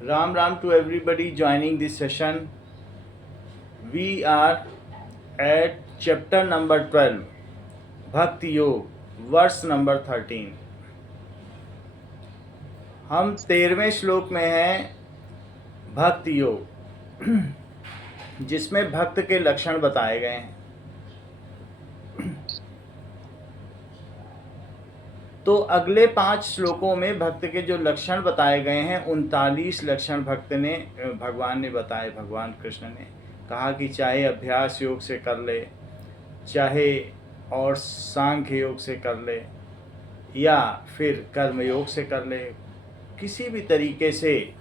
Ram Ram to everybody joining this session. We are at chapter number 12, Bhakti Yog, verse number 13. हम 13वें श्लोक में हैं भक्ति योग, जिसमें भक्त के लक्षण बताए गए हैं। तो अगले 5 श्लोकों में भक्त के जो लक्षण बताए गए हैं, 39 लक्षण भगवान ने बताए। भगवान कृष्ण ने कहा कि चाहे अभ्यास योग से कर ले, चाहे और सांख्य योग से कर ले, या फिर कर्म योग से कर ले, किसी भी तरीके से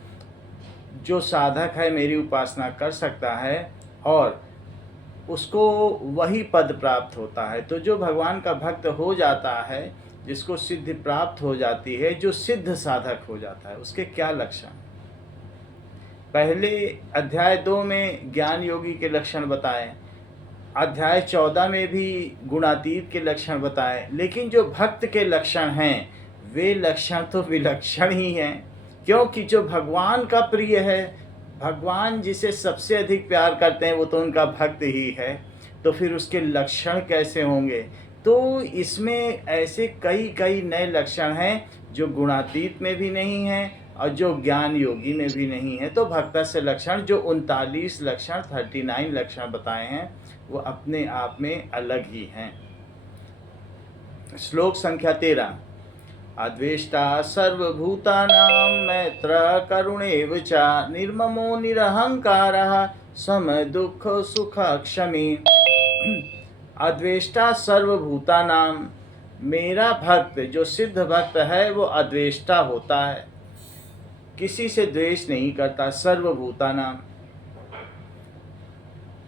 जो साधक है मेरी उपासना कर सकता है और उसको वही पद प्राप्त होता है। तो जो भगवान का भक्त हो जाता है, जिसको सिद्धि प्राप्त हो जाती है, जो सिद्ध साधक हो जाता है, उसके क्या लक्षण? पहले अध्याय 2 में ज्ञान योगी के लक्षण बताए, अध्याय 14 में भी गुणातीत के लक्षण बताए। लेकिन जो भक्त के लक्षण हैं, वे लक्षण तो विलक्षण ही हैं, क्योंकि जो भगवान का प्रिय है, भगवान जिसे सबसे अधिक प्यार करते हैं, वो तो उनका भक्त ही है। तो फिर उसके लक्षण कैसे होंगे? तो इसमें ऐसे कई नए लक्षण हैं जो गुणातीत में भी नहीं हैं और जो ज्ञान योगी में भी नहीं है। तो भक्त से लक्षण जो 39 लक्षण 39 लक्षण बताए हैं, वो अपने आप में अलग ही हैं। श्लोक संख्या 13। अद्वेष्टा सर्वभूतानां मैत्र करुणेव च निर्ममो निरहंकारः सम दुख सुख क्षमी। अद्वेष्टा सर्वभूतानां, मेरा भक्त जो सिद्ध भक्त है वो अद्वेष्टा होता है, किसी से द्वेष नहीं करता। सर्वभूतानां,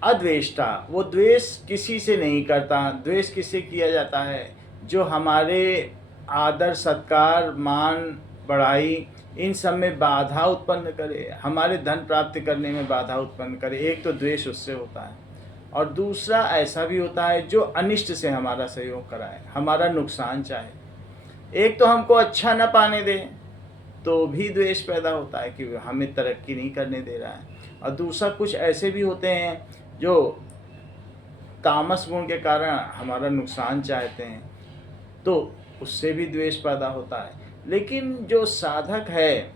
अद्वेष्टा, वो द्वेष किसी से नहीं करता। द्वेष किससे किया जाता है? जो हमारे आदर सत्कार मान बढ़ाई इन सब में बाधा उत्पन्न करे, हमारे धन प्राप्त करने में बाधा उत्पन्न करे, एक तो द्वेष उससे होता है। और दूसरा ऐसा भी होता है जो अनिष्ट से हमारा सहयोग कराए, हमारा नुकसान चाहे। एक तो हमको अच्छा न पाने दे तो भी द्वेष पैदा होता है कि हमें तरक्की नहीं करने दे रहा है। और दूसरा कुछ ऐसे भी होते हैं जो तामस गुण के कारण हमारा नुकसान चाहते हैं, तो उससे भी द्वेष पैदा होता है। लेकिन जो साधक है,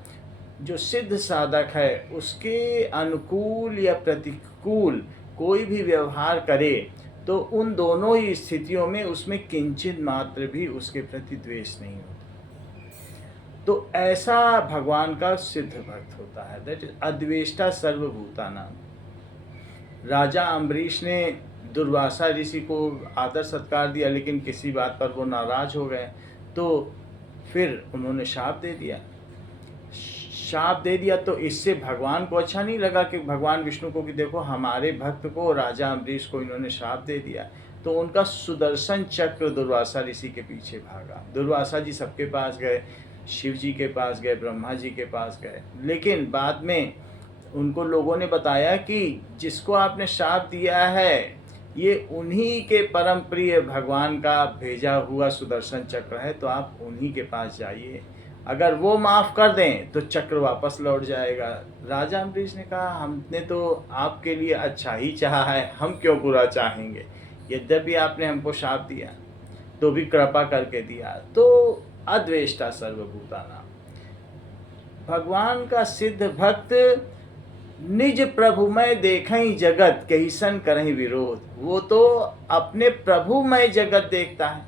जो सिद्ध साधक है, उसके अनुकूल या प्रतिकूल कोई भी व्यवहार करे तो उन दोनों ही स्थितियों में उसमें किंचित मात्र भी उसके प्रति द्वेष नहीं होता। तो ऐसा भगवान का सिद्ध भक्त होता है, दैट इज अद्वेष्टा सर्वभूतानां। राजा अम्बरीश ने दुर्वासा ऋषि को आदर सत्कार दिया, लेकिन किसी बात पर वो नाराज हो गए, तो फिर उन्होंने शाप दे दिया। तो इससे भगवान को अच्छा नहीं लगा कि भगवान विष्णु को कि देखो हमारे भक्त को, राजा अम्बरीश को इन्होंने शाप दे दिया। तो उनका सुदर्शन चक्र दुर्वासा ऋषि के पीछे भागा। दुर्वासा जी सबके पास गए, शिव जी के पास गए, ब्रह्मा जी के पास गए, लेकिन बाद में उनको लोगों ने बताया कि जिसको आपने शाप दिया है ये उन्हीं के परम प्रिय भगवान का भेजा हुआ सुदर्शन चक्र है, तो आप उन्हीं के पास जाइए, अगर वो माफ़ कर दें तो चक्र वापस लौट जाएगा। राजा अम्बरीश ने कहा हमने तो आपके लिए अच्छा ही चाहा है, हम क्यों बुरा चाहेंगे? यद्यपि आपने हमको शाप दिया तो भी कृपा करके दिया। तो अद्वेष्टा सर्वभूतानां, भगवान का सिद्ध भक्त निज प्रभुमय देखई जगत कहिसन करहि विरोध। वो तो अपने प्रभुमय जगत देखता है।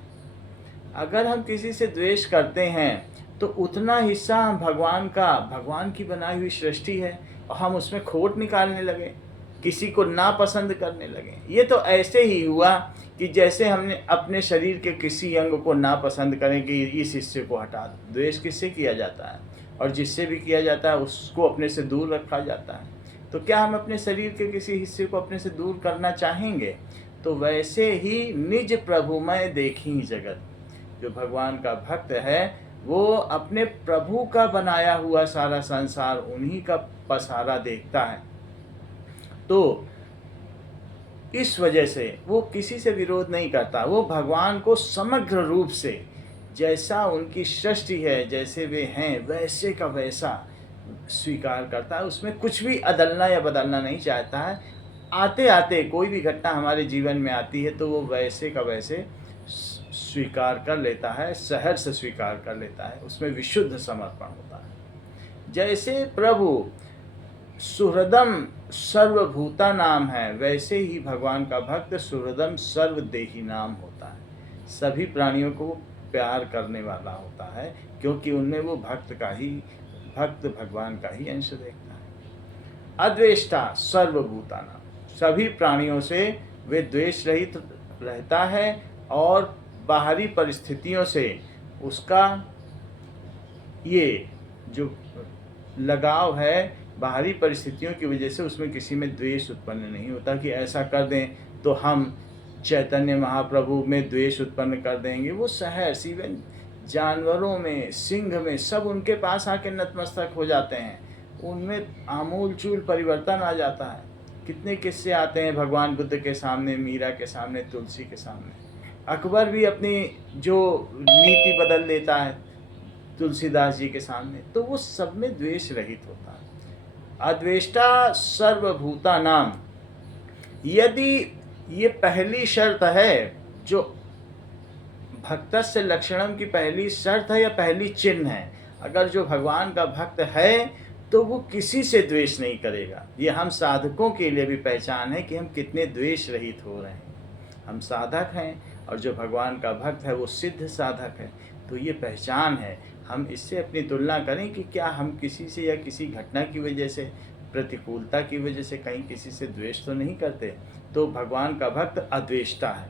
अगर हम किसी से द्वेष करते हैं तो उतना हिस्सा हम भगवान की बनाई हुई सृष्टि है और हम उसमें खोट निकालने लगे, किसी को नापसंद करने लगे। ये तो ऐसे ही हुआ कि जैसे हमने अपने शरीर के किसी अंग को नापसंद करें कि इस हिस्से को हटा दो। द्वेष किससे किया जाता है? और जिससे भी किया जाता है उसको अपने से दूर रखा जाता है। तो क्या हम अपने शरीर के किसी हिस्से को अपने से दूर करना चाहेंगे? तो वैसे ही निज प्रभुमय देखी जगत, जो भगवान का भक्त है वो अपने प्रभु का बनाया हुआ सारा संसार, उन्हीं का पसारा देखता है। तो इस वजह से वो किसी से विरोध नहीं करता, वो भगवान को समग्र रूप से जैसा उनकी सृष्टि है, जैसे वे हैं वैसे का वैसा स्वीकार करता है, उसमें कुछ भी अदलना या बदलना नहीं चाहता है। आते आते कोई भी घटना हमारे जीवन में आती है तो वो वैसे का वैसे स्वीकार कर लेता है, सहर्ष से स्वीकार कर लेता है, उसमें विशुद्ध समर्पण होता है। जैसे प्रभु सुहृदम सर्वभूता नाम है, वैसे ही भगवान का भक्त सुहृदम सर्वदेही नाम होता है। सभी प्राणियों को प्यार करने वाला होता है, क्योंकि उनमें वो भक्त भगवान का ही अंश देखता है। अद्वेष्टा सर्वभूता नाम, सभी प्राणियों से वे द्वेष रहित रहता है और बाहरी परिस्थितियों से उसका ये जो लगाव है, बाहरी परिस्थितियों की वजह से उसमें किसी में द्वेष उत्पन्न नहीं होता कि ऐसा कर दें तो हम चैतन्य महाप्रभु में द्वेष उत्पन्न कर देंगे। वो सहर्ष, इवन जानवरों में, सिंह में, सब उनके पास आके नतमस्तक हो जाते हैं, उनमें आमूल चूल परिवर्तन आ जाता है। कितने किस्से आते हैं भगवान बुद्ध के सामने, मीरा के सामने, तुलसी के सामने। अकबर भी अपनी जो नीति बदल देता है तुलसीदास जी के सामने, तो वो सब में द्वेष रहित होता है। अद्वेष्टा सर्वभूता नाम, यदि ये पहली शर्त है, जो भक्तस्य लक्षणम की पहली शर्त है या पहली चिन्ह है, अगर जो भगवान का भक्त है तो वो किसी से द्वेष नहीं करेगा। ये हम साधकों के लिए भी पहचान है कि हम कितने द्वेष रहित हो रहे हैं। हम साधक हैं और जो भगवान का भक्त है वो सिद्ध साधक है, तो ये पहचान है। हम इससे अपनी तुलना करें कि क्या हम किसी से या किसी घटना की वजह से, प्रतिकूलता की वजह से कहीं किसी से द्वेष तो नहीं करते। तो भगवान का भक्त अद्वेष्टा है।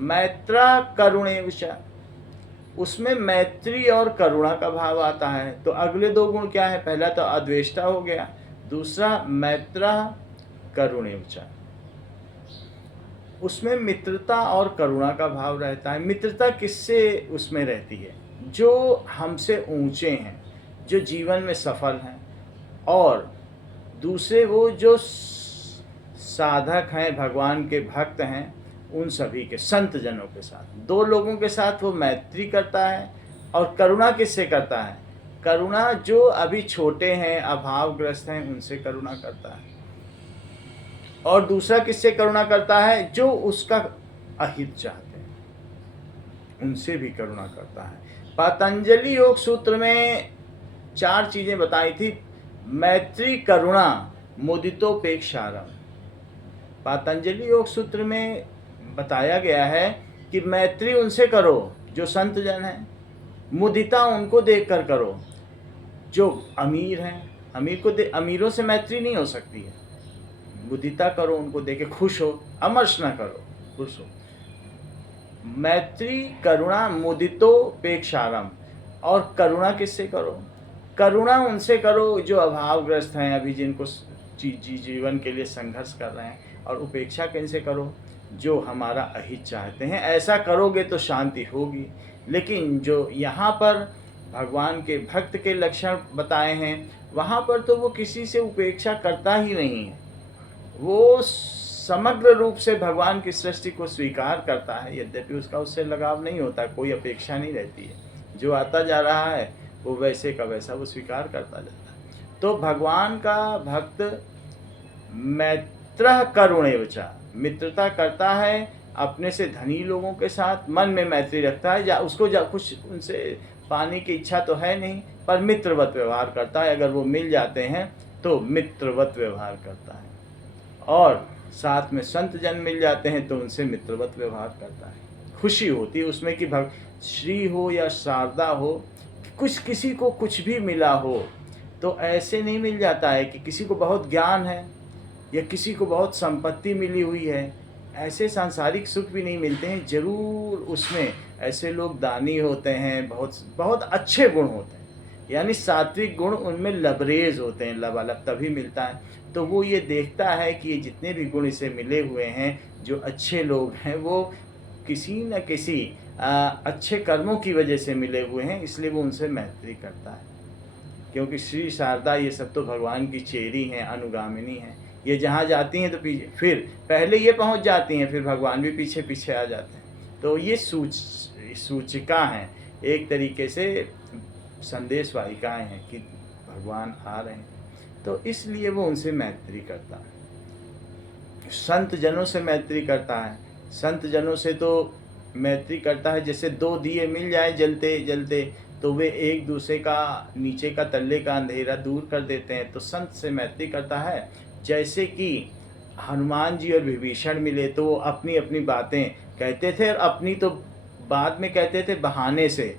मैत्रा करुणेव च, उसमें मैत्री और करुणा का भाव आता है। तो अगले दो गुण क्या है? पहला तो अद्वेष्टा हो गया, दूसरा मैत्रा करुणेव च, उसमें मित्रता और करुणा का भाव रहता है। मित्रता किससे उसमें रहती है? जो हमसे ऊंचे हैं, जो जीवन में सफल हैं, और दूसरे वो जो साधक हैं, भगवान के भक्त हैं, उन सभी के, संत जनों के साथ, दो लोगों के साथ वो मैत्री करता है। और करुणा किससे करता है? करुणा जो अभी छोटे हैं, अभावग्रस्त हैं, उनसे करुणा करता है। और दूसरा किससे करुणा करता है? जो उसका अहित चाहते हैं, उनसे भी करुणा करता है। पतंजलि योग सूत्र में 4 चीजें बताई थी। मैत्री, करुणा, मुदितोपेक्षारम। पतंजलि योग सूत्र में बताया गया है कि मैत्री उनसे करो जो संत जन हैं, मुदिता उनको देखकर करो जो अमीर हैं। अमीरों से मैत्री नहीं हो सकती है। मुदिता करो उनको देख के, खुश हो, अमर्ष ना करो, खुश हो। मैत्री, करुणा, मुदितोपेक्षारम। और करुणा किससे करो? करुणा उनसे करो जो अभावग्रस्त हैं, अभी जिनको जीवन के लिए संघर्ष कर रहे हैं। और उपेक्षा किनसे करो? जो हमारा अहित चाहते हैं। ऐसा करोगे तो शांति होगी। लेकिन जो यहाँ पर भगवान के भक्त के लक्षण बताए हैं, वहाँ पर तो वो किसी से उपेक्षा करता ही नहीं है। वो समग्र रूप से भगवान की सृष्टि को स्वीकार करता है, यद्यपि उसका उससे लगाव नहीं होता, कोई अपेक्षा नहीं रहती है। जो आता जा रहा है वो वैसे का वैसा वो स्वीकार करता जाता है। तो भगवान का भक्त मैत्रः करुणेव च, मित्रता करता है अपने से धनी लोगों के साथ, मन में मैत्री रखता है। उसको कुछ उनसे पाने की इच्छा तो है नहीं, पर मित्रवत व्यवहार करता है। अगर वो मिल जाते हैं तो मित्रवत व्यवहार करता है। और साथ में संत जन मिल जाते हैं तो उनसे मित्रवत व्यवहार करता है। खुशी होती है उसमें कि श्री हो या शारदा हो, कुछ किसी को कुछ भी मिला हो तो ऐसे नहीं मिल जाता है कि किसी को बहुत ज्ञान है या किसी को बहुत संपत्ति मिली हुई है, ऐसे सांसारिक सुख भी नहीं मिलते हैं। जरूर उसमें ऐसे लोग दानी होते हैं, बहुत बहुत अच्छे गुण होते हैं, यानी सात्विक गुण उनमें लबरेज होते हैं, लबालब तभी मिलता है। तो वो ये देखता है कि ये जितने भी गुण इसे मिले हुए हैं, जो अच्छे लोग हैं, वो किसी न किसी अच्छे कर्मों की वजह से मिले हुए हैं, इसलिए वो उनसे मैत्री करता है। क्योंकि श्री शारदा ये सब तो भगवान की चेरी हैं, अनुगामिनी हैं। ये जहाँ जाती हैं तो पीछे, फिर पहले ये पहुँच जाती हैं, फिर भगवान भी पीछे पीछे आ जाते हैं। तो ये सूचिका हैं एक तरीके से संदेश वाहिकाएँ हैं कि भगवान आ रहे हैं। तो इसलिए वो उनसे मैत्री करता है, संत जनों से मैत्री करता है। संत जनों से तो मैत्री करता है, जैसे दो दिए मिल जाए जलते जलते तो वे एक दूसरे का नीचे का तल्ले का अंधेरा दूर कर देते हैं। तो संत से मैत्री करता है। जैसे कि हनुमान जी और विभीषण मिले तो वो अपनी अपनी बातें कहते थे, और अपनी तो बाद में कहते थे बहाने से,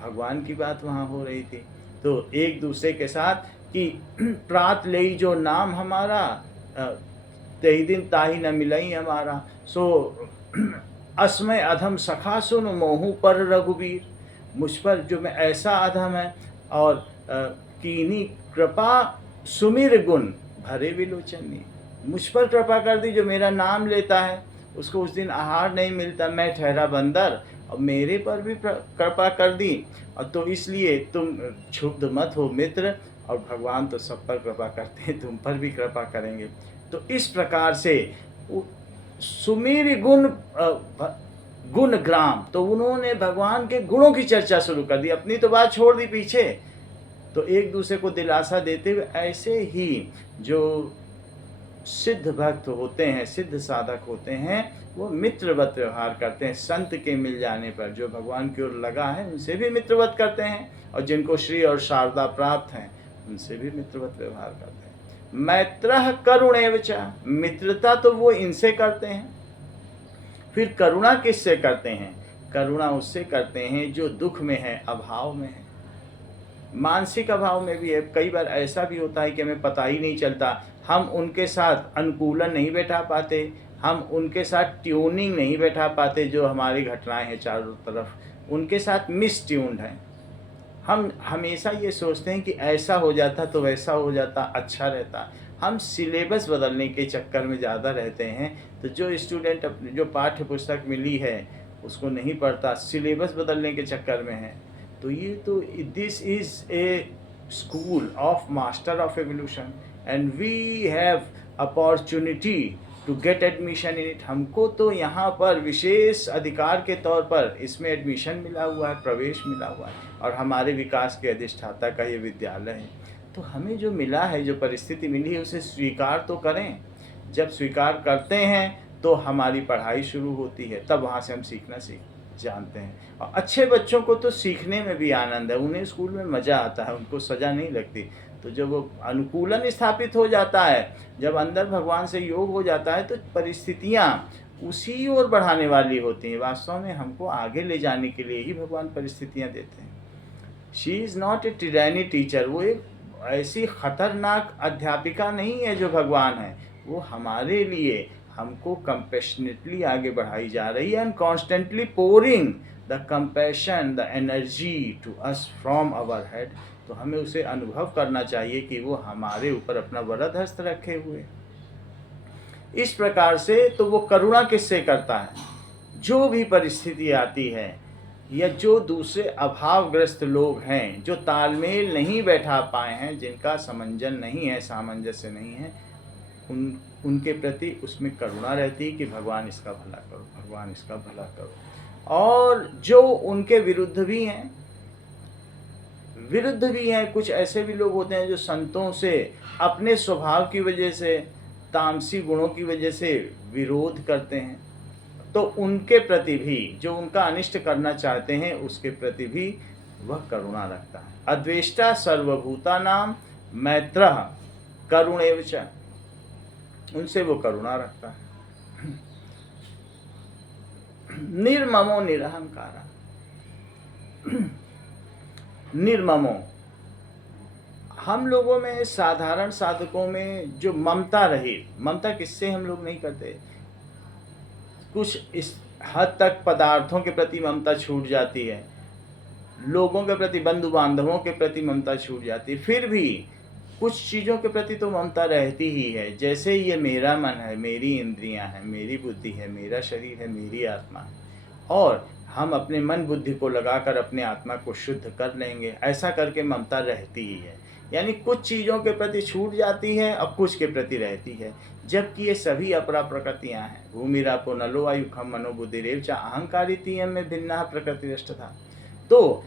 भगवान की बात वहाँ हो रही थी। तो एक दूसरे के साथ कि प्रात लई जो नाम हमारा, तही दिन ताही न मिलई हमारा, सो असमय अधम सखा सुन मोहू पर रघुबीर। मुझ पर जो मैं ऐसा अधम है, और कीनी कृपा सुमिर गुण भरे विलोचनी। मुझ पर कृपा कर दी, जो मेरा नाम लेता है उसको उस दिन आहार नहीं मिलता, मैं ठहरा बंदर, और मेरे पर भी कृपा कर दी। और तो इसलिए तुम क्षुब्ध मत हो मित्र, और भगवान तो सब पर कृपा करते हैं, तुम पर भी कृपा करेंगे। तो इस प्रकार से सुमेर गुण ग्राम, तो उन्होंने भगवान के गुणों की चर्चा शुरू कर दी, अपनी तो बात छोड़ दी पीछे। तो एक दूसरे को दिलासा देते हुए ऐसे ही जो सिद्ध भक्त होते हैं, सिद्ध साधक होते हैं, वो मित्रवत व्यवहार करते हैं। संत के मिल जाने पर जो भगवान की ओर लगा है उनसे भी मित्रवत करते हैं, और जिनको श्री और शारदा प्राप्त हैं उनसे भी मित्रवत व्यवहार करते हैं। मैत्रः करुणेव च, मित्रता तो वो इनसे करते हैं। फिर करुणा किससे करते हैं? करुणा उससे करते हैं जो दुख में है, अभाव में है, मानसिक अभाव में भी है। कई बार ऐसा भी होता है कि हमें पता ही नहीं चलता, हम उनके साथ अनुकूलन नहीं बैठा पाते, हम उनके साथ ट्यूनिंग नहीं बैठा पाते। जो हमारी घटनाएं हैं चारों तरफ, उनके साथ मिस ट्यून्ड हैं। हम हमेशा ये सोचते हैं कि ऐसा हो जाता तो वैसा हो जाता, अच्छा रहता। हम सिलेबस बदलने के चक्कर में ज़्यादा रहते हैं। तो जो स्टूडेंट अपनी जो पाठ्य पुस्तक मिली है उसको नहीं पढ़ता, सिलेबस बदलने के चक्कर में है। तो ये तो this is a school of master of evolution, and we have opportunity to get admission in it. हमको तो यहाँ पर विशेष अधिकार के तौर पर इसमें एडमिशन मिला हुआ है, प्रवेश मिला हुआ है, और हमारे विकास के अधिष्ठाता का ये विद्यालय है। तो हमें जो मिला है, जो परिस्थिति मिली है, उसे स्वीकार तो करें। जब स्वीकार करते हैं तो हमारी पढ़ाई शुरू होती है, तब वहाँ से हम सीखना जानते हैं। और अच्छे बच्चों को तो सीखने में भी आनंद है, उन्हें स्कूल में मज़ा आता है, उनको सज़ा नहीं लगती। तो जब वो अनुकूलन स्थापित हो जाता है, जब अंदर भगवान से योग हो जाता है, तो परिस्थितियाँ उसी ओर बढ़ाने वाली होती हैं। वास्तव में हमको आगे ले जाने के लिए ही भगवान परिस्थितियाँ देते हैं। She is not a tyranny teacher, वो एक ऐसी खतरनाक अध्यापिका नहीं है जो भगवान है। वो हमारे लिए हमको कंपैशनेटली आगे बढ़ाई जा रही है, and constantly pouring the compassion, the energy to us from our head. तो हमें उसे अनुभव करना चाहिए कि वो हमारे ऊपर अपना वरद हस्त रखे हुए। इस प्रकार से तो वो करुणा किससे करता है? जो भी परिस्थिति आती है, या जो दूसरे अभावग्रस्त लोग हैं, जो तालमेल नहीं बैठा पाए हैं, जिनका समंजन नहीं है, सामंजस्य नहीं है, उनके प्रति उसमें करुणा रहती है कि भगवान इसका भला करो, भगवान इसका भला करो। और जो उनके विरुद्ध भी हैं, कुछ ऐसे भी लोग होते हैं जो संतों से अपने स्वभाव की वजह से, तामसी गुणों की वजह से विरोध करते हैं। तो उनके प्रति भी, जो उनका अनिष्ट करना चाहते हैं, उसके प्रति भी वह करुणा रखता है। अद्वेष्टा सर्वभूतानां मैत्रः करुणेव च, उनसे वो करुणा रखता है। निर्ममो निरहंकारा, निर्ममो, हम लोगों में, साधारण साधकों में जो ममता रही, ममता किससे हम लोग नहीं करते। कुछ इस हद तक पदार्थों के प्रति ममता छूट जाती है, लोगों के प्रति, बंधु बांधवों के प्रति ममता छूट जाती है, फिर भी कुछ चीज़ों के प्रति तो ममता रहती ही है। जैसे ये मेरा मन है, मेरी इंद्रियां हैं, मेरी बुद्धि है, मेरा शरीर है, मेरी आत्मा है, और हम अपने मन बुद्धि को लगाकर अपने आत्मा को शुद्ध कर लेंगे, ऐसा करके ममता रहती ही है। यानी कुछ चीज़ों के प्रति छूट जाती है और कुछ के प्रति रहती है, जबकि ये सभी अपरा प्रकृतियाँ हैं। भूमिरापो नलो वायु खम मनो बुद्धिरेव च अहंकारितीयम में भिन्ना प्रकृतिरष्टधा। तो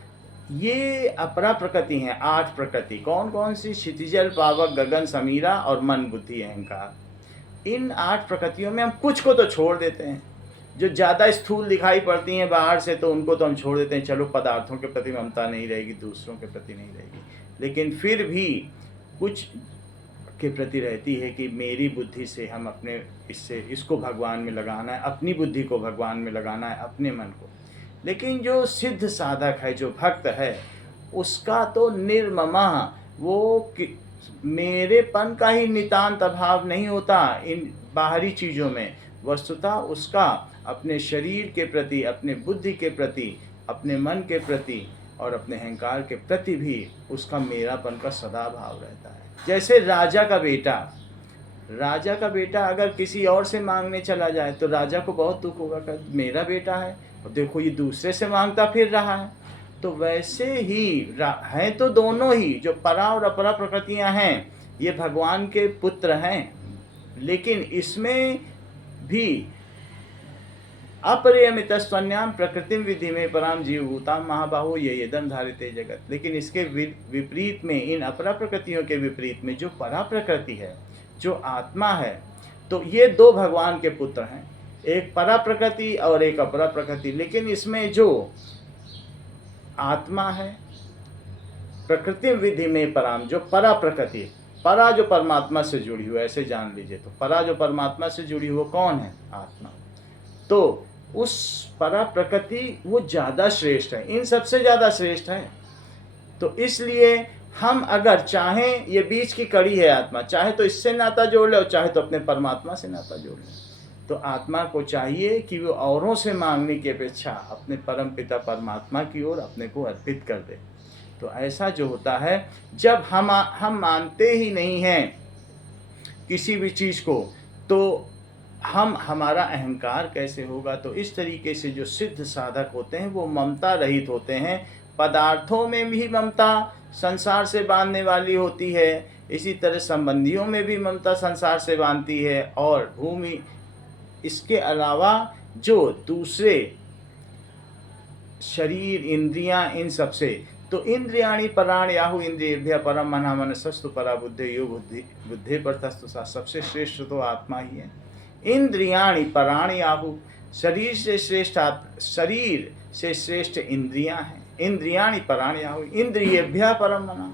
ये अपरा प्रकृति हैं, 8 प्रकृति। कौन कौन सी? क्षितिजल, पावक, गगन, समीरा और मन, बुद्धि, अहंकार। इन 8 प्रकृतियों में हम कुछ को तो छोड़ देते हैं, जो ज़्यादा स्थूल दिखाई पड़ती हैं बाहर से, तो उनको तो हम छोड़ देते हैं, चलो पदार्थों के प्रति ममता नहीं रहेगी, दूसरों के प्रति नहीं रहेगी। लेकिन फिर भी कुछ के प्रति रहती है कि मेरी बुद्धि से हम अपने इसको भगवान में लगाना है, अपनी बुद्धि को भगवान में लगाना है, अपने मन को। लेकिन जो सिद्ध साधक है, जो भक्त है, उसका तो निर्ममा वो मेरेपन का ही नितांत अभाव नहीं होता इन बाहरी चीज़ों में। वस्तुतः उसका अपने शरीर के प्रति, अपने बुद्धि के प्रति, अपने मन के प्रति और अपने अहंकार के प्रति भी उसका मेरापन का सदा भाव रहता है। जैसे राजा का बेटा अगर किसी और से मांगने चला जाए तो राजा को बहुत दुख होगा कि मेरा बेटा है और देखो ये दूसरे से मांगता फिर रहा है। तो वैसे ही हैं तो दोनों ही, जो परा और अपरा प्रकृतियां हैं, ये भगवान के पुत्र हैं। लेकिन इसमें भी अपरियमितस्त्वन्याम प्रकृतिम विधि में पराम जीवभूताम महाबाहो ये यदम धारिते जगत। लेकिन इसके विपरीत में, इन अपरा प्रकृतियों के विपरीत में जो परा प्रकृति है, जो आत्मा है, तो ये 2 भगवान के पुत्र हैं, एक परा प्रकृति और एक अपरा प्रकृति। लेकिन इसमें जो आत्मा है, प्रकृति विधि में पराम, जो परा प्रकृति, परा जो परमात्मा से जुड़ी हुई, ऐसे जान लीजिए। तो परा जो परमात्मा से जुड़ी हुई कौन है? आत्मा। तो उस परा प्रकृति वो ज़्यादा श्रेष्ठ है, इन सबसे ज़्यादा श्रेष्ठ है। तो इसलिए हम अगर चाहें, ये बीच की कड़ी है आत्मा, चाहे तो इससे नाता जोड़ ले और चाहे तो अपने परमात्मा से नाता जोड़ ले। तो आत्मा को चाहिए कि वो औरों से मांगने की अपेक्षा अपने परम पिता परमात्मा की ओर अपने को अर्पित कर दे। तो ऐसा जो होता है, जब हम मानते ही नहीं हैं किसी भी चीज़ को, तो हमारा अहंकार कैसे होगा? तो इस तरीके से जो सिद्ध साधक होते हैं वो ममता रहित होते हैं। पदार्थों में भी ममता संसार से बांधने वाली होती है, इसी तरह संबंधियों में भी ममता संसार से बांधती है, और भूमि, इसके अलावा जो दूसरे शरीर, इंद्रियां, इन सब से। तो इंद्रियाणि पराणि याहु इंद्रियेभ्यः परम मनः मनसस्तु परा बुद्धि यो बुद्धि परतस्तु सा। सबसे श्रेष्ठ तो आत्मा ही है। इंद्रियाणि पराणि याहु, शरीर से श्रेष्ठ इंद्रियां हैं। इंद्रियाणि पराणि याहु इंद्रियेभ्यः परम मनः,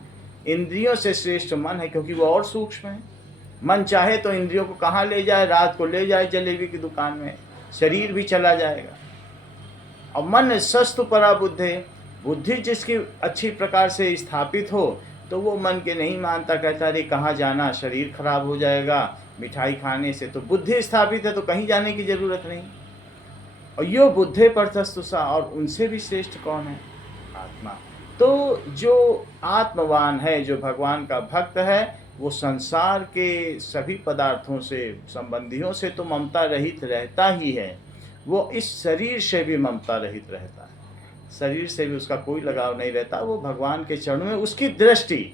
इंद्रियों से श्रेष्ठ मन है, क्योंकि वो और सूक्ष्म है। मन चाहे तो इंद्रियों को कहाँ ले जाए? रात को ले जाए जलेबी की दुकान में, शरीर भी चला जाएगा। और मन सस्तु परा बुद्धि, बुद्धि जिसकी अच्छी प्रकार से स्थापित हो तो वो मन के नहीं मानता, कहता अरे कहाँ जाना, शरीर खराब हो जाएगा मिठाई खाने से। तो बुद्धि स्थापित है तो कहीं जाने की जरूरत नहीं। और यो बुद्धि परतस्तुसा, और उनसे भी श्रेष्ठ कौन है? आत्मा। तो जो आत्मवान है, जो भगवान का भक्त है, वो संसार के सभी पदार्थों से, संबंधियों से तो ममता रहित रहता ही है, वो इस शरीर से भी ममता रहित रहता है, शरीर से भी उसका कोई लगाव नहीं रहता। वो भगवान के चरणों में, उसकी दृष्टि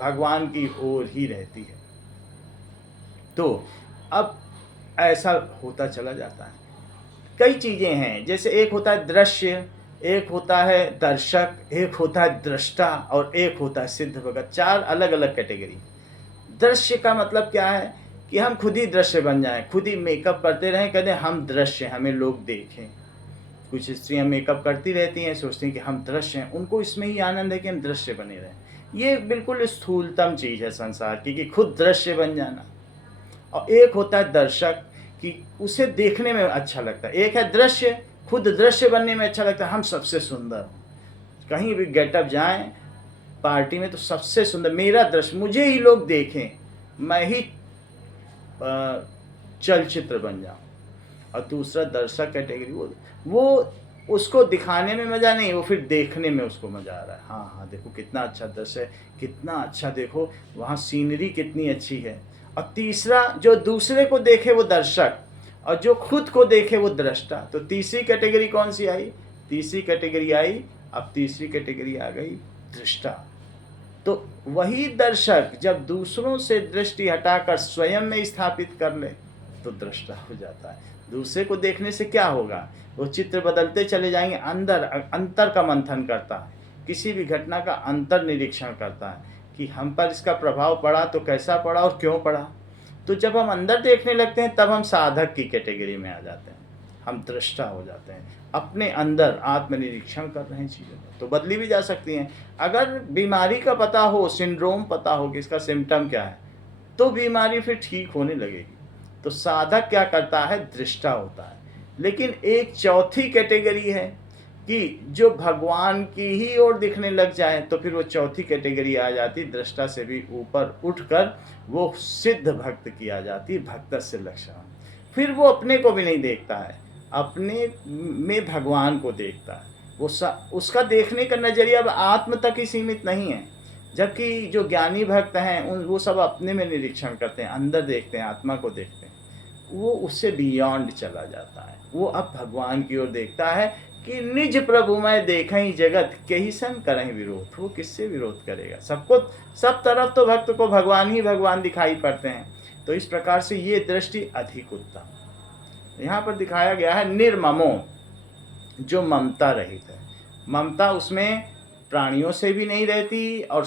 भगवान की ओर ही रहती है। तो अब ऐसा होता चला जाता है। कई चीज़ें हैं, जैसे एक होता है दृश्य, एक होता है दर्शक, एक होता है दृष्टा और एक होता है सिद्ध भगत। 4 अलग अलग कैटेगरी। दृश्य का मतलब क्या है कि हम खुद ही दृश्य बन जाएं, खुद ही मेकअप करते रहें, कहते हम दृश्य, हमें लोग देखें। कुछ स्त्रियां मेकअप करती रहती हैं, सोचती हैं कि हम दृश्य हैं, उनको इसमें ही आनंद है कि हम दृश्य बने रहें। ये बिल्कुल स्थूलतम चीज़ है संसार की, कि खुद दृश्य बन जाना। और एक होता है दर्शक, कि उसे देखने में अच्छा लगता है। एक है दृश्य, खुद दृश्य बनने में अच्छा लगता है, हम सबसे सुंदर हों, कहीं भी गेटअप जाएं पार्टी में तो सबसे सुंदर मेरा दृश्य, मुझे ही लोग देखें, मैं ही चलचित्र बन जाऊं। और दूसरा दर्शक कैटेगरी, वो उसको दिखाने में मज़ा नहीं, वो फिर देखने में उसको मज़ा आ रहा है। हाँ हाँ, देखो कितना अच्छा दृश्य है, कितना अच्छा, देखो वहाँ सीनरी कितनी अच्छी है। और तीसरा, जो दूसरे को देखे वो दर्शक, और जो खुद को देखे वो दृष्टा। तो तीसरी कैटेगरी कौन सी आई? तीसरी कैटेगरी आई, अब तीसरी कैटेगरी आ गई दृष्टा। तो वही दर्शक जब दूसरों से दृष्टि हटाकर स्वयं में स्थापित कर ले तो दृष्टा हो जाता है। दूसरे को देखने से क्या होगा, वो चित्र बदलते चले जाएंगे। अंदर अंतर का मंथन करता है, किसी भी घटना का अंतर निरीक्षण करता है कि हम पर इसका प्रभाव पड़ा तो कैसा पड़ा और क्यों पड़ा। तो जब हम अंदर देखने लगते हैं तब हम साधक की कैटेगरी में आ जाते हैं, हम दृष्टा हो जाते हैं, अपने अंदर आत्मनिरीक्षण कर रहे हैं चीज़ों को। तो बदली भी जा सकती हैं। अगर बीमारी का पता हो, सिंड्रोम पता हो कि इसका सिम्टम क्या है, तो बीमारी फिर ठीक होने लगेगी। तो साधक क्या करता है, दृष्टा होता है। लेकिन एक चौथी कैटेगरी है कि जो भगवान की ही ओर दिखने लग जाए, तो फिर वो चौथी कैटेगरी आ जाती, दृष्टा से भी ऊपर उठकर वो सिद्ध भक्त की आ जाती, भक्तस्य लक्षण। फिर वो अपने को भी नहीं देखता है, अपने में भगवान को देखता है। वो उसका देखने का नजरिया अब आत्म तक ही सीमित नहीं है। जबकि जो ज्ञानी भक्त हैं उन वो सब अपने में निरीक्षण करते हैं, अंदर देखते हैं, आत्मा को देखते हैं। वो उससे बियॉन्ड चला जाता है, वो अब भगवान की ओर देखता है कि निज प्रभु मैं देखई जगत के ही संग करें विरोध। वो किससे विरोध करेगा, सबको, सब तरफ तो भक्त को भगवान ही भगवान दिखाई पड़ते हैं। तो इस प्रकार से ये दृष्टि अधिक उत्तम यहाँ पर दिखाया गया है। निर्ममो, जो ममता रहित है। ममता उसमें प्राणियों से भी नहीं रहती और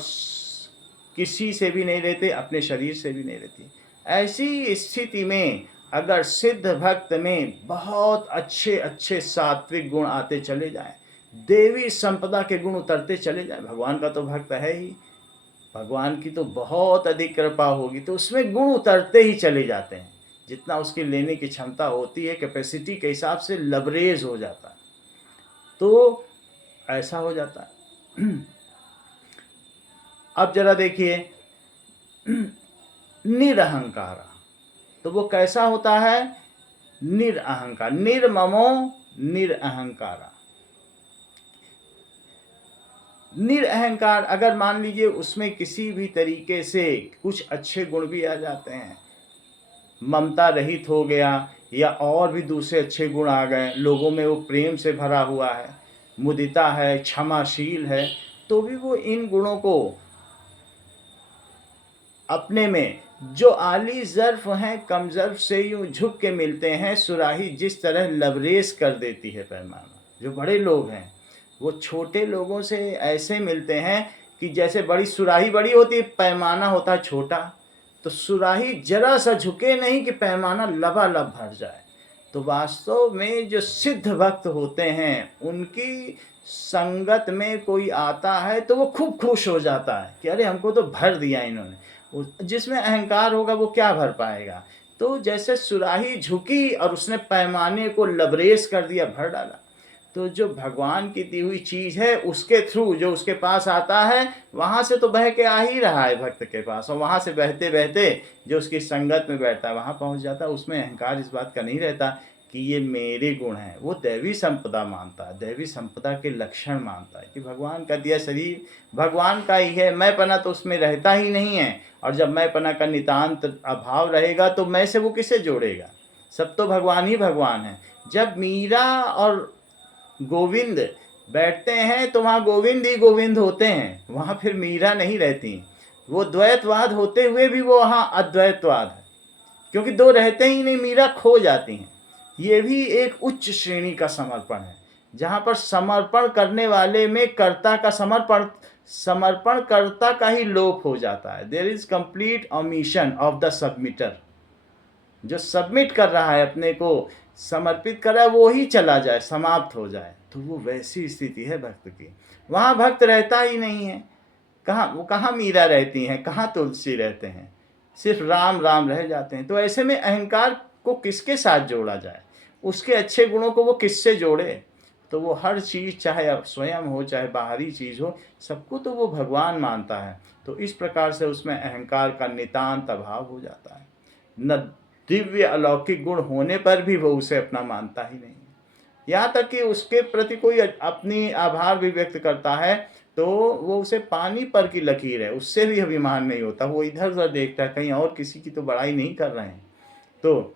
किसी से भी नहीं रहते, अपने शरीर से भी नहीं रहती। ऐसी स्थिति में अगर सिद्ध भक्त में बहुत अच्छे अच्छे सात्विक गुण आते चले जाएं, देवी संपदा के गुण उतरते चले जाएं, भगवान का तो भक्त है ही, भगवान की तो बहुत अधिक कृपा होगी, तो उसमें गुण उतरते ही चले जाते हैं। जितना उसकी लेने की क्षमता होती है, कैपेसिटी के हिसाब से लबरेज हो जाता है। तो ऐसा हो जाता है। अब जरा देखिए, निरअहंकार, तो वो कैसा होता है, निरअहंकार। निर्ममो निरअहंकारा। निरअहंकार, अगर मान लीजिए उसमें किसी भी तरीके से कुछ अच्छे गुण भी आ जाते हैं, ममता रहित हो गया या और भी दूसरे अच्छे गुण आ गए, लोगों में वो प्रेम से भरा हुआ है, मुदिता है, क्षमाशील है, तो भी वो इन गुणों को अपने में, जो आली ज़र्फ हैं कम ज़र्फ से यूं झुक के मिलते हैं, सुराही जिस तरह लबरेज कर देती है पैमाना। जो बड़े लोग हैं वो छोटे लोगों से ऐसे मिलते हैं कि जैसे बड़ी सुराही बड़ी होती है, पैमाना होता है छोटा, तो सुराही जरा सा झुके नहीं कि पैमाना लबालब भर जाए। तो वास्तव में जो सिद्ध भक्त होते हैं, उनकी संगत में कोई आता है तो वो खूब खुश हो जाता है कि अरे हमको तो भर दिया इन्होंने। जिसमें अहंकार होगा वो क्या भर पाएगा। तो जैसे सुराही झुकी और उसने पैमाने को लबरेज कर दिया, भर डाला। तो जो भगवान की दी हुई चीज़ है उसके थ्रू जो उसके पास आता है, वहाँ से तो बह के आ ही रहा है भक्त के पास, और वहाँ से बहते बहते जो उसकी संगत में बैठता है वहाँ पहुँच जाता है। उसमें अहंकार इस बात का नहीं रहता कि ये मेरे गुण हैं। वो दैवी संपदा मानता है, दैवी संपदा के लक्षण मानता है कि भगवान का दिया शरीर भगवान का ही है, मैंपना तो उसमें रहता ही नहीं है। और जब मैंपना का नितांत अभाव रहेगा तो मैं से वो किसे जोड़ेगा, सब तो भगवान ही भगवान है। जब मीरा और गोविंद बैठते हैं तो वहाँ गोविंद ही गोविंद होते हैं, वहाँ फिर मीरा नहीं रहती। वो द्वैतवाद होते हुए भी वो वहाँ अद्वैतवाद है, क्योंकि दो रहते ही नहीं, मीरा खो जाती हैं। ये भी एक उच्च श्रेणी का समर्पण है, जहाँ पर समर्पण करने वाले में कर्ता का समर्पण कर्ता का ही लोप हो जाता है। There is complete omission of the submitter. जो सबमिट कर रहा है, अपने को समर्पित कर रहा है, वो ही चला जाए, समाप्त हो जाए, तो वो वैसी स्थिति है भक्त की। वहाँ भक्त रहता ही नहीं है। कहाँ मीरा रहती हैं, कहाँ तुलसी रहते हैं, सिर्फ राम राम रह जाते हैं। तो ऐसे में अहंकार को किसके साथ जोड़ा जाए, उसके अच्छे गुणों को वो किससे जोड़े। तो वो हर चीज़, चाहे स्वयं हो चाहे बाहरी चीज़ हो, सबको तो वो भगवान मानता है। तो इस प्रकार से उसमें अहंकार का नितांत अभाव हो जाता है। न दिव्य अलौकिक गुण होने पर भी वो उसे अपना मानता ही नहीं। यहाँ तक कि उसके प्रति कोई अपनी आभार भी व्यक्त करता है तो वो उसे पानी पर की लकीर है, उससे भी अभिमान नहीं होता। वो इधर उधर देखता है, कहीं और किसी की तो बड़ाई नहीं कर रहे हैं, तो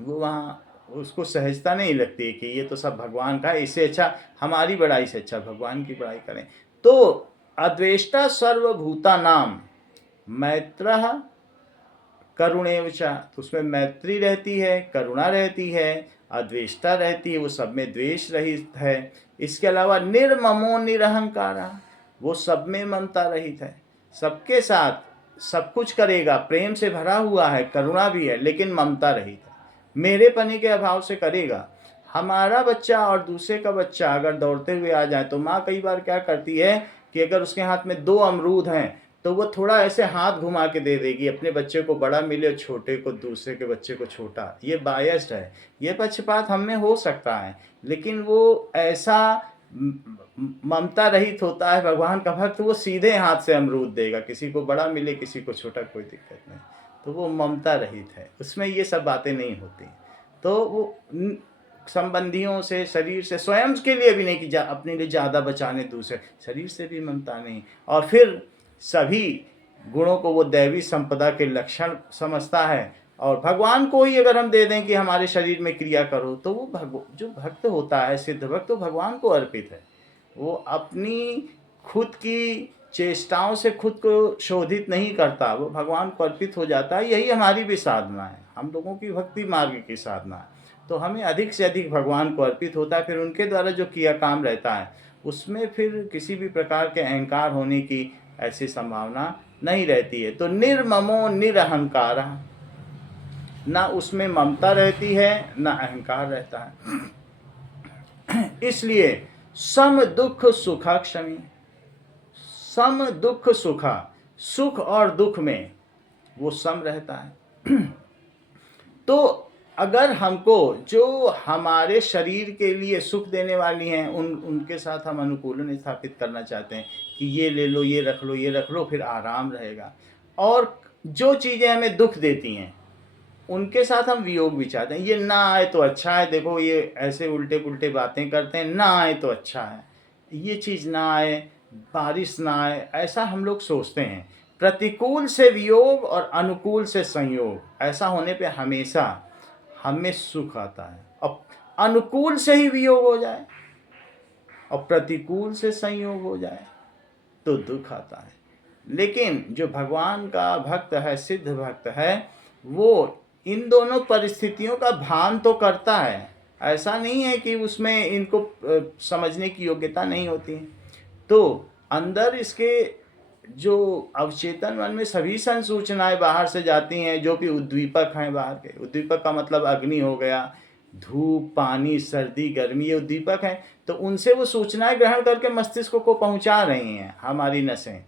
वो वहाँ उसको सहजता नहीं लगती कि ये तो सब भगवान का है, इससे अच्छा हमारी बड़ाई से अच्छा भगवान की बड़ाई करें। तो अद्वेष्टा सर्वभूता नाम मैत्रः करुणेव च, तो उसमें मैत्री रहती है, करुणा रहती है, अद्वेष्टा रहती है, वो सब में द्वेष रहित है। इसके अलावा निर्ममो निरहंकारा, वो सब में ममता रहित है, सबके साथ सब कुछ करेगा, प्रेम से भरा हुआ है, करुणा भी है, लेकिन ममता रहित है, मेरे पने के अभाव से करेगा। हमारा बच्चा और दूसरे का बच्चा अगर दौड़ते हुए आ जाए तो माँ कई बार क्या करती है कि अगर उसके हाथ में 2 अमरूद हैं तो वो थोड़ा ऐसे हाथ घुमा के दे देगी, अपने बच्चे को बड़ा मिले और छोटे को, दूसरे के बच्चे को छोटा। ये बायस्ड है, ये पक्षपात हम में हो सकता है, लेकिन वो ऐसा ममता रहित होता है भगवान का भक्त, वो सीधे हाथ से अमरूद देगा, किसी को बड़ा मिले किसी को छोटा, कोई दिक्कत नहीं। तो वो ममता रहित है, उसमें ये सब बातें नहीं होती। तो वो संबंधियों से, शरीर से, स्वयं के लिए भी नहीं कि अपने लिए ज़्यादा बचाने, दूसरे शरीर से भी ममता नहीं। और फिर सभी गुणों को वो दैवी संपदा के लक्षण समझता है, और भगवान को ही अगर हम दे दें कि हमारे शरीर में क्रिया करो, तो वो जो भक्त होता है, सिद्ध भक्त, तो भगवान को अर्पित है। वो अपनी खुद की चेष्टाओं से खुद को शोधित नहीं करता, वो भगवान को अर्पित हो जाता है। यही हमारी भी साधना है, हम लोगों की भक्ति मार्ग की साधना है। तो हमें अधिक से अधिक भगवान को अर्पित होता है, फिर उनके द्वारा जो किया काम रहता है उसमें फिर किसी भी प्रकार के अहंकार होने की ऐसी संभावना नहीं रहती है। तो निर्ममो निरहंकार, ना उसमें ममता रहती है ना अहंकार रहता है। इसलिए सम दुख सुखा क्षमी, सम दुख सुखा, सुख और दुख में वो सम रहता है। तो अगर हमको जो हमारे शरीर के लिए सुख देने वाली हैं उनके साथ हम अनुकूलन स्थापित करना चाहते हैं कि ये ले लो, ये रख लो, ये रख लो, फिर आराम रहेगा, और जो चीज़ें हमें दुख देती हैं उनके साथ हम वियोग भी चाहते हैं, ये ना आए तो अच्छा है, देखो ये ऐसे उल्टे पुल्टे बातें करते हैं, ना आए तो अच्छा है, ये चीज़ ना आए, बारिश ना आए, ऐसा हम लोग सोचते हैं। प्रतिकूल से वियोग और अनुकूल से संयोग, ऐसा होने पे हमेशा हमें सुख आता है। अब अनुकूल से ही वियोग हो जाए और प्रतिकूल से संयोग हो जाए तो दुख आता है। लेकिन जो भगवान का भक्त है, सिद्ध भक्त है, वो इन दोनों परिस्थितियों का भान तो करता है, ऐसा नहीं है कि उसमें इनको समझने की योग्यता नहीं होती है। तो अंदर इसके जो अवचेतन मन में सभी संसूचनाएं बाहर से जाती हैं, जो कि उद्दीपक हैं बाहर के। उद्दीपक का मतलब अग्नि हो गया, धूप, पानी, सर्दी, गर्मी, ये उद्दीपक हैं। तो उनसे वो सूचनाएं ग्रहण करके मस्तिष्क को पहुंचा रही हैं हमारी नसें,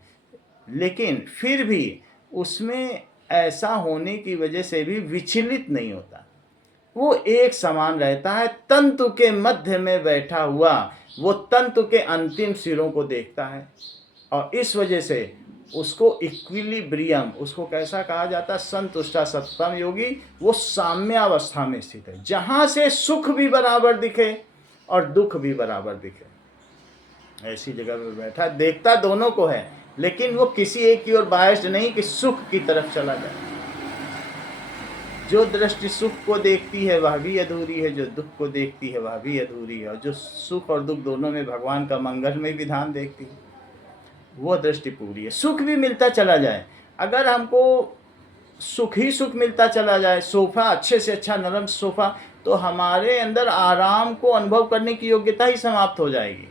लेकिन फिर भी उसमें ऐसा होने की वजह से भी विचलित नहीं होता, वो एक समान रहता है। तंतु के मध्य में बैठा हुआ वो तंतु के अंतिम सिरों को देखता है, और इस वजह से उसको इक्विलिब्रियम, उसको कैसा कहा जाता है, संतुष्टा सत्तम योगी, वो साम्यावस्था में स्थित है, जहाँ से सुख भी बराबर दिखे और दुख भी बराबर दिखे, ऐसी जगह पर बैठा, देखता दोनों को है, लेकिन वो किसी एक की ओर बायस्ड नहीं कि सुख की तरफ चला जाए। जो दृष्टि सुख को देखती है वह भी अधूरी है, जो दुख को देखती है वह भी अधूरी है, और जो सुख और दुख दोनों में भगवान का मंगलमय विधान देखती है वो दृष्टि पूरी है। सुख भी मिलता चला जाए, अगर हमको सुख ही सुख मिलता चला जाए, सोफा अच्छे से अच्छा नरम सोफा, तो हमारे अंदर आराम को अनुभव करने की योग्यता ही समाप्त हो जाएगी।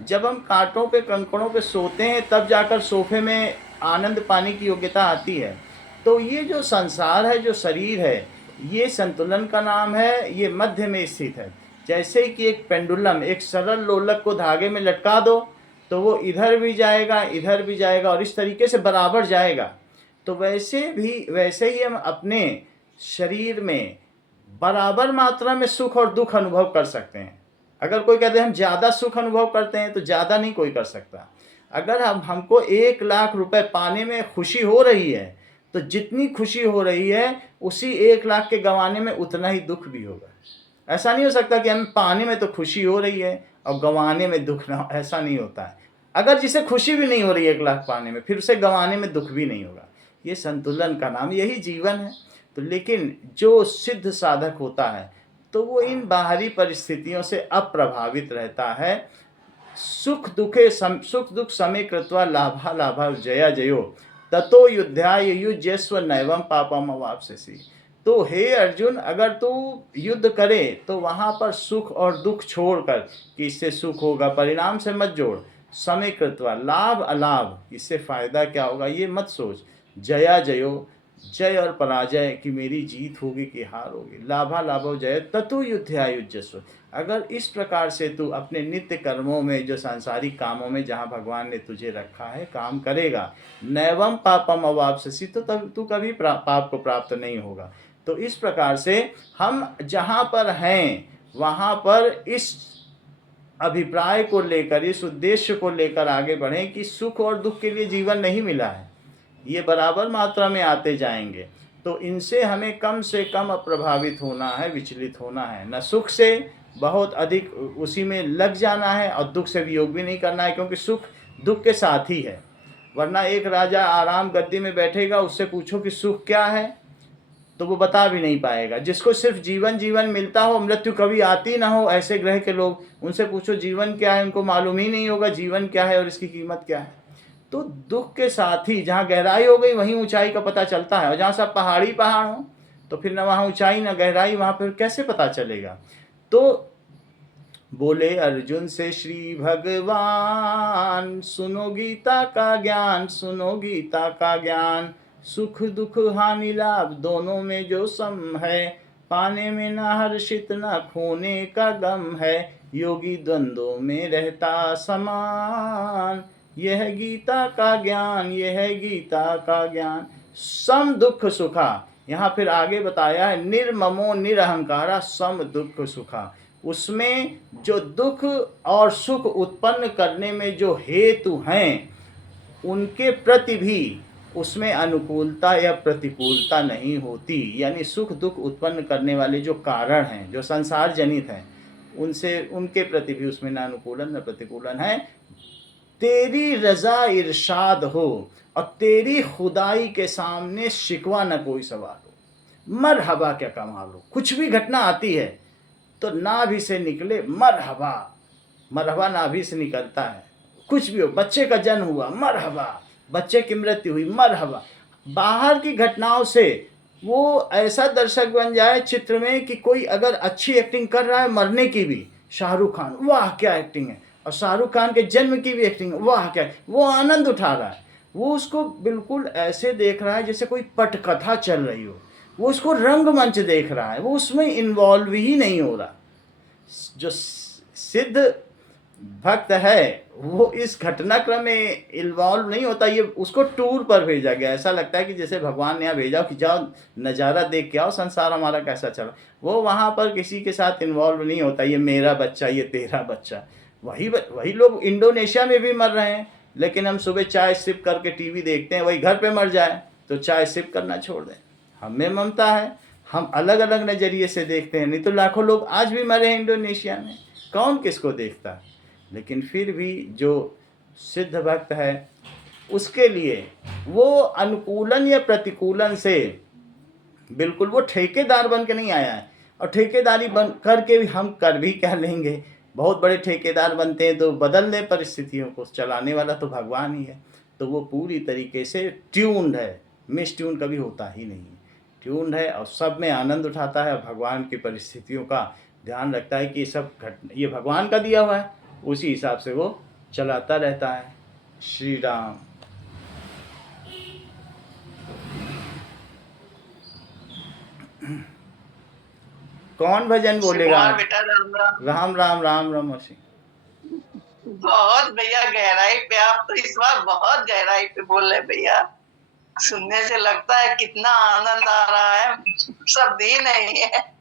जब हम कांटों पे, कंकड़ों पे सोते हैं तब जाकर सोफे में आनंद पाने की योग्यता आती है। तो ये जो संसार है, जो शरीर है, ये संतुलन का नाम है, ये मध्य में स्थित है। जैसे कि एक पेंडुलम, एक सरल लोलक को धागे में लटका दो तो वो इधर भी जाएगा, इधर भी जाएगा, और इस तरीके से बराबर जाएगा। तो वैसे ही हम अपने शरीर में बराबर मात्रा में सुख और दुख अनुभव कर सकते हैं। अगर कोई कहते हैं हम ज़्यादा सुख अनुभव करते हैं, तो ज़्यादा नहीं कोई कर सकता। अगर हमको 1 लाख रुपए पाने में खुशी हो रही है, तो जितनी खुशी हो रही है उसी 1 लाख के गंवाने में उतना ही दुख भी होगा। ऐसा नहीं हो सकता कि हमें पाने में तो खुशी हो रही है और गंवाने में दुख ना हो, ऐसा नहीं होता है। अगर जिसे खुशी भी नहीं हो रही है 1 लाख पाने में, फिर उसे गंवाने में दुख भी नहीं होगा। ये संतुलन का नाम, यही जीवन है। तो लेकिन जो सिद्ध साधक होता है तो वो इन बाहरी परिस्थितियों से अप्रभावित रहता है। सुख दुख समय कृत्वा लाभा लाभा जया जयो ततो युद्धाय युज्यस्व नैवं पापम अवाप्स्यसि। तो हे अर्जुन, अगर तू युद्ध करे तो वहां पर सुख और दुख छोड़कर कि इससे सुख होगा परिणाम से मत जोड़, समय कृत्वा लाभ अलाभ इससे फायदा क्या होगा ये मत सोच, जया जयो जय और पराजय कि मेरी जीत होगी कि हार होगी, लाभा लाभो जय ततु युद्धायुज्यस्व। अगर इस प्रकार से तू अपने नित्य कर्मों में जो सांसारिक कामों में जहाँ भगवान ने तुझे रखा है काम करेगा, नैवम पापम अवाप्स्यसि तो तब तू कभी पाप को प्राप्त नहीं होगा। तो इस प्रकार से हम जहाँ पर हैं वहाँ पर इस अभिप्राय को लेकर, इस उद्देश्य को लेकर आगे बढ़ें कि सुख और दुख के लिए जीवन नहीं मिला है, ये बराबर मात्रा में आते जाएंगे। तो इनसे हमें कम से कम अप्रभावित होना है, विचलित होना है, न सुख से बहुत अधिक उसी में लग जाना है और दुख से वियोग भी नहीं करना है, क्योंकि सुख दुख के साथ ही है। वरना एक राजा आराम गद्दी में बैठेगा, उससे पूछो कि सुख क्या है तो वो बता भी नहीं पाएगा। जिसको सिर्फ जीवन जीवन मिलता हो, मृत्यु कभी आती ना हो, ऐसे ग्रह के लोग, उनसे पूछो जीवन क्या है, उनको मालूम ही नहीं होगा जीवन क्या है और इसकी कीमत क्या है। तो दुख के साथ ही जहाँ गहराई हो गई वहीं ऊंचाई का पता चलता है, और जहाँ सब पहाड़ी पहाड़ हो तो फिर ना वहाँ ऊंचाई ना गहराई, वहाँ फिर कैसे पता चलेगा। तो बोले अर्जुन से श्री भगवान, सुनो गीता का ज्ञान, सुनो गीता का ज्ञान, सुख दुख हानि लाभ दोनों में जो सम है, पाने में न हर्षित न खोने का गम है, योगी द्वंद्वों में रहता समान, यह गीता का ज्ञान, यह गीता का ज्ञान। सम दुख सुखा, यहाँ फिर आगे बताया है निर्ममो निरहंकारा सम दुख सुखा। उसमें जो दुख और सुख उत्पन्न करने में जो हेतु हैं उनके प्रति भी उसमें अनुकूलता या प्रतिकूलता नहीं होती। यानी सुख दुख उत्पन्न करने वाले जो कारण हैं, जो संसार जनित हैं, उनसे उनके प्रति भी उसमें न अनुकूलन न प्रतिकूलन है। तेरी रजा इरशाद हो और तेरी खुदाई के सामने शिकवा न कोई सवाल हो। मरहबा क्या कमाल हो, कुछ भी घटना आती है तो नाभि से निकले मरहबा, मरहबा नाभि से निकलता है। कुछ भी हो, बच्चे का जन्म हुआ मरहबा, बच्चे की मृत्यु हुई मरहबा। बाहर की घटनाओं से वो ऐसा दर्शक बन जाए चित्र में कि कोई अगर अच्छी एक्टिंग कर रहा है मरने की भी, शाहरुख खान वाह क्या एक्टिंग है, और शाहरुख खान के जन्म की भी एक्टिंग वाह क्या, वो आनंद उठा रहा है, वो उसको बिल्कुल ऐसे देख रहा है जैसे कोई पटकथा चल रही हो, वो उसको रंगमंच देख रहा है, वो उसमें इन्वॉल्व ही नहीं हो रहा। जो सिद्ध भक्त है वो इस घटनाक्रम में इन्वॉल्व नहीं होता, ये उसको टूर पर भेजा गया। ऐसा लगता है कि जैसे भगवान ने यहाँ भेजा कि जाओ नज़ारा देख के आओ संसार हमारा कैसा चला। वो वहाँ पर किसी के साथ इन्वॉल्व नहीं होता, ये मेरा बच्चा ये तेरा बच्चा। वही लोग इंडोनेशिया में भी मर रहे हैं, लेकिन हम सुबह चाय सिप करके टीवी देखते हैं, वही घर पे मर जाए तो चाय सिप करना छोड़ दें। हमें ममता है, हम अलग अलग नज़रिए से देखते हैं, नहीं तो लाखों लोग आज भी मरे हैं इंडोनेशिया में, कौन किसको देखता है। लेकिन फिर भी जो सिद्ध भक्त है उसके लिए वो अनुकूलन या प्रतिकूलन से बिल्कुल वो ठेकेदार बन के नहीं आया है। और ठेकेदारी बन करके भी हम कर भी क्या लेंगे, बहुत बड़े ठेकेदार बनते हैं तो बदल दे परिस्थितियों को, चलाने वाला तो भगवान ही है। तो वो पूरी तरीके से ट्यून्ड है, मिस ट्यून कभी होता ही नहीं, ट्यून्ड है और सब में आनंद उठाता है। भगवान की परिस्थितियों का ध्यान रखता है कि ये सब ये भगवान का दिया हुआ है, उसी हिसाब से वो चलाता रहता है। श्री राम। कौन भजन बोलेगा? बेटा राम राम राम राम राम राम मसी। बहुत भैया गहराई पे, आप तो इस बार बहुत गहराई पे बोल रहे भैया, सुनने से लगता है कितना आनंद आ रहा है, शब्द ही नहीं है।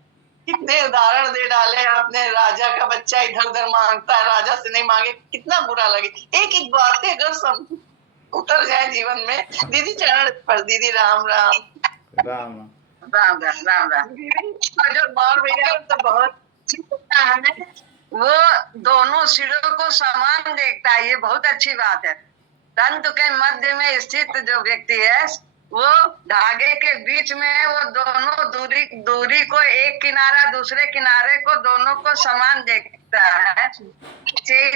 कितने उदाहरण दे डाले आपने, राजा का बच्चा इधर उधर मांगता है, राजा से नहीं मांगे, कितना बुरा लगे। एक एक बातें अगर सब उतर जाए जीवन में। दीदी चरण पर, दीदी राम राम राम राम राम राम राम। और जो बाल भैया तो बहुत अच्छी लगता है, वो दोनों सिरों को समान देखता है, ये बहुत अच्छी बात है। तंतु के मध्य में स्थित जो व्यक्ति है वो धागे के बीच में है, वो दोनों दूरी को, एक किनारा दूसरे किनारे को, दोनों को समान देखता है।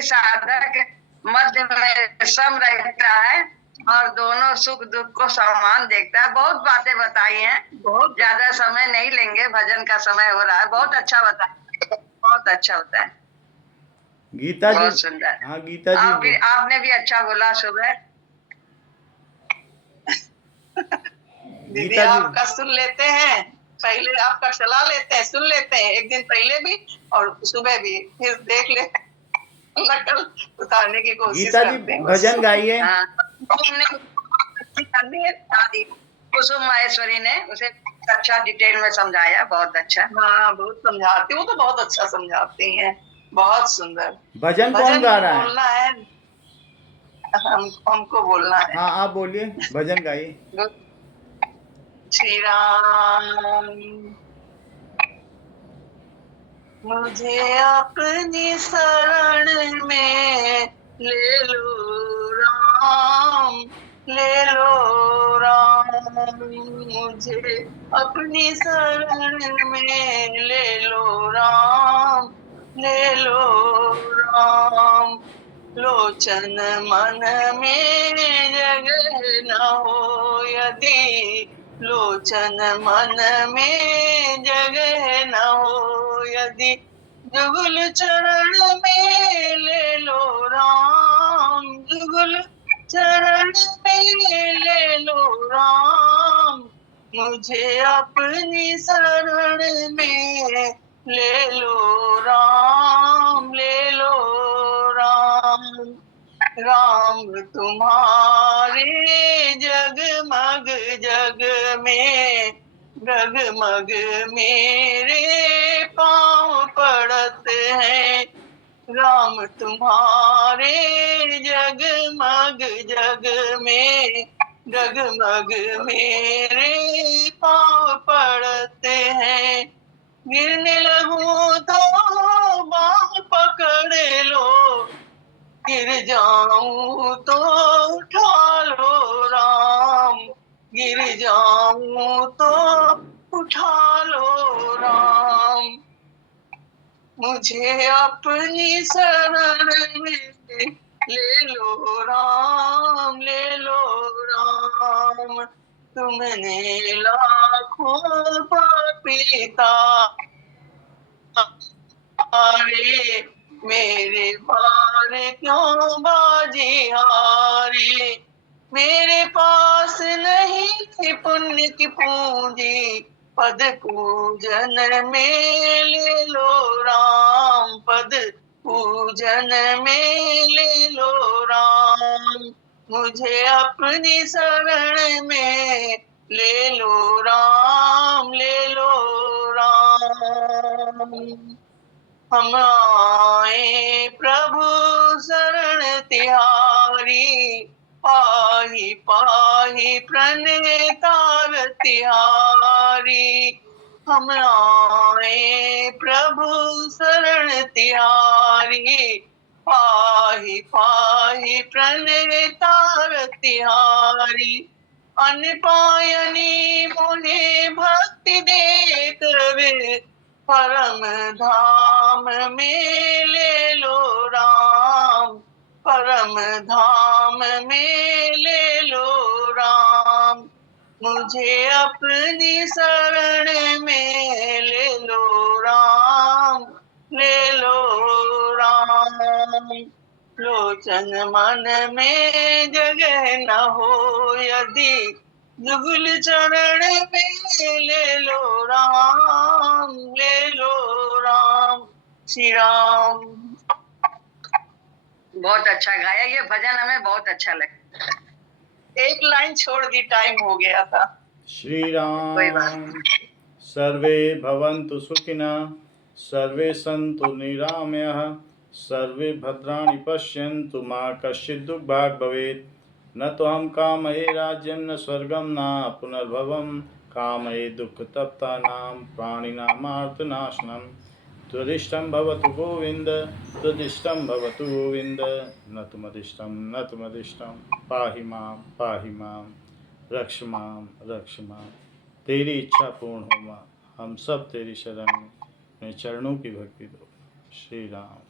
साधक मध्य में सम रहता है, और दोनों सुख दुख को समान देखता है। बहुत बातें बताई हैं, बहुत ज्यादा समय नहीं लेंगे, भजन का समय हो रहा है। बहुत अच्छा बताया, बहुत अच्छा होता है, गीता जी, बहुत सुंदर। हाँ गीता जी आप भी, आपने भी अच्छा बोला सुबह। दीदी गीता जी, आपका सुन लेते हैं, पहले आपका चला लेते हैं, सुन लेते हैं, एक दिन पहले भी और सुबह भी, फिर देख ले नकल उतारने की कोशिश गीता जी करते हैं बस। भजन गाइए। हाँ, तुमने अच्छी कर दी है दादी कुसुम माहेश्वरी ने, उसे अच्छा डिटेल में समझाया, बहुत अच्छा। हाँ बहुत समझाती, वो तो बहुत अच्छा समझाती हैं, बहुत सुंदर। भजन कौन भजन गा रहा है? बोलना है, हमको बोलना है। हाँ आप बोलिए, भजन गाइए। श्री राम मुझे अपनी शरण में ले लो राम, ले लो राम, मुझे अपनी शरण में ले लो राम, ले लो राम। लोचन मन में जगह न हो यदि, लोचन मन में जगह न हो यदि, जुगल चरण में ले लो राम, जुगल चरण में ले लो राम, मुझे अपनी शरण में ले लो राम, ले लो राम। राम तुम्हारे जगमग जग में, जगमग मेरे पाँव पड़त हैं। राम तुम्हारे जगमग जग में, जगमग मेरे पाँव पड़ते हैं। गिरने लगूं तो बाँह पकड़ लो, गिर जाऊं तो उठा लो राम, गिर जाऊं तो उठा लो राम। मुझे अपनी शरण में ले लो राम, ले लो राम। तुमने लाखों पापीता हारे, मेरे पार क्यों बाजी हारे। मेरे पास नहीं पुण्य की पूंजी, पद पूजन में ले लो राम, पद पूजन में ले लो राम। मुझे अपनी शरण में ले लो राम, ले लो राम। हम आए प्रभु शरण तिहारी, पाहि पाहि प्रणतार तिहारी। हम आए प्रभु शरण तिहारी, पाहि पाहि प्रणतार तिहारी। अन पायनी मोहे भक्ति दे कर, परम धाम में ले लो राम, परम धाम में ले लो राम। मुझे अपनी शरण में ले लो राम, ले लो राम। लोचन मन में जगह न हो यदि, जुगल चरण में ले लो राम, ले लो राम। श्री राम। बहुत अच्छा गाया, ये भजन हमें बहुत अच्छा लगा। एक लाइन छोड़ दी, टाइम हो गया था। श्री कोई बात राम। सर्वे भवन्तु सुखिनः, सर्वे सन्तु निरामयाः, सर्वे भद्राणि पश्यन्तु मा कश्चित् दुःखभाग् भवेत्। न तोऽहं कामये राज्यं न स्वर्गं न पुनर्भवं, कामये दुःखतप्तानां प्राणिनामार्तनाशनं। त्वदिष्टं भवतु गोविन्द, त्वदिष्टं भवतु गोविन्द, न तु मदिष्टं न तु मदिष्टं, पाहि मां रक्ष मां। तेरी इच्छा पूर्ण हो मां, हम सब तेरी शरण में, अपने चरणों की भक्ति दो। श्री राम।